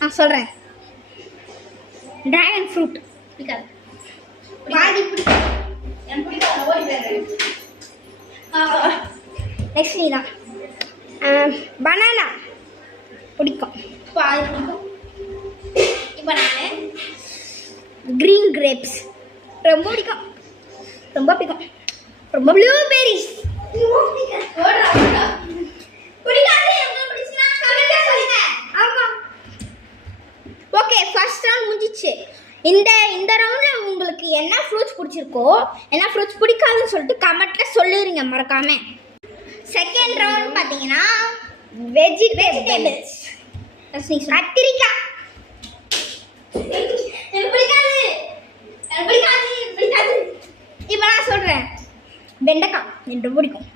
நான் சொல்கிறேன். Dragon fruit பிடிக்காது. பாதி பிடிக்கும். எனக்கு பிடிக்காது. ஓடி போயிடுறேன். நெக்ஸ்ட் நீ தான். பனானா பிடிக்கும். பாதி பிடிக்கும். இப்போ நான் க்ரீன் கிரேப்ஸ் ரொம்ப பிடிக்கும். ரொம்ப பிடிக்கும். ரொம்ப ப்ளூபெரிஸ் ஓகே. ஃபர்ஸ்ட் ரவுண்ட் முடிஞ்சிச்சு. இந்த ரவுண்டில் உங்களுக்கு என்ன ஃப்ரூட்ஸ் பிடிச்சிருக்கோ, என்ன ஃப்ரூட்ஸ் பிடிக்காதுன்னு சொல்லிட்டு கமெண்ட்டில் சொல்லிடுங்க மறக்காம. செகண்ட் ரவுண்ட் பார்த்தீங்கன்னா வெஜிடபிள்ஸ். கத்திரிக்காய் பிடிக்காது. இப்போ நான் சொல்கிறேன். வெண்டைக்காய் எனக்கு பிடிக்கும்.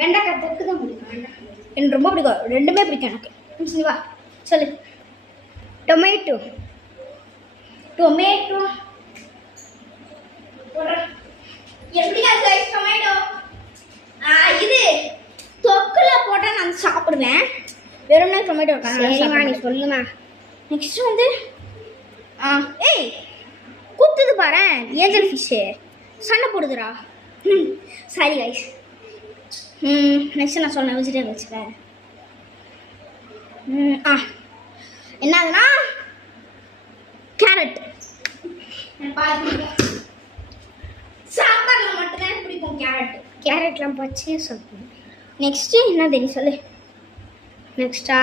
வெண்டைக்காய் தொக்கு தான் பிடிக்கும். எனக்கு ரொம்ப பிடிக்கும். ரெண்டுமே பிடிக்கும் எனக்கு. வா சொல்லு. டொமேட்டோ எப்படி டொமேட்டோ இது தொக்குல போட்டால் நான் சாப்பிடுவேன். வெறும்னா டொமேட்டோ இருக்கா? நீ சொல்லுமா. நெக்ஸ்ட் வந்து கூத்துது பாரு. ஏஞ்சல் ஃபிஷ்ஷு சண்டை போடுதுடா. சரி கைஸ். நெக்ஸ்ட் நான் சொன்னேன் வெஜிடபிள்ஸில் என்னதுன்னா கேரட். சாம்பாரில் மட்டும்தான் பிடிக்கும் கேரட்லாம் பச்சையே சொல்லுவேன். நெக்ஸ்ட்டு என்ன தெரியும் சொல்லு. நெக்ஸ்டா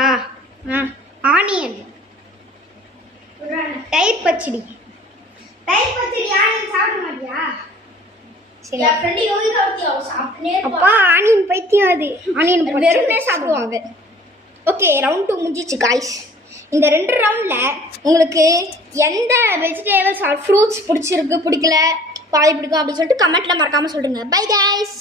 ஆனியன். தயிர் பச்சடி ஆனியன் சாப்பிட மாட்டியா? சரி. அப்பா ஆனியன் பைத்தியம். அது ஆனியன் வெறும்னே சாப்பிடுவாங்க. ஓகே, ரவுண்ட் 2 முடிஞ்சிச்சு காய்ஸ். இந்த 2 ரவுண்டில் உங்களுக்கு எந்த வெஜிடபிள்ஸ் ஆர் ஃப்ரூட்ஸ் பிடிச்சிருக்கு, பிடிக்கல, பாதி பிடிக்கும் அப்படின்னு சொல்லிட்டு கமெண்ட்டில் மறக்காமல் சொல்லுங்கள். By guys.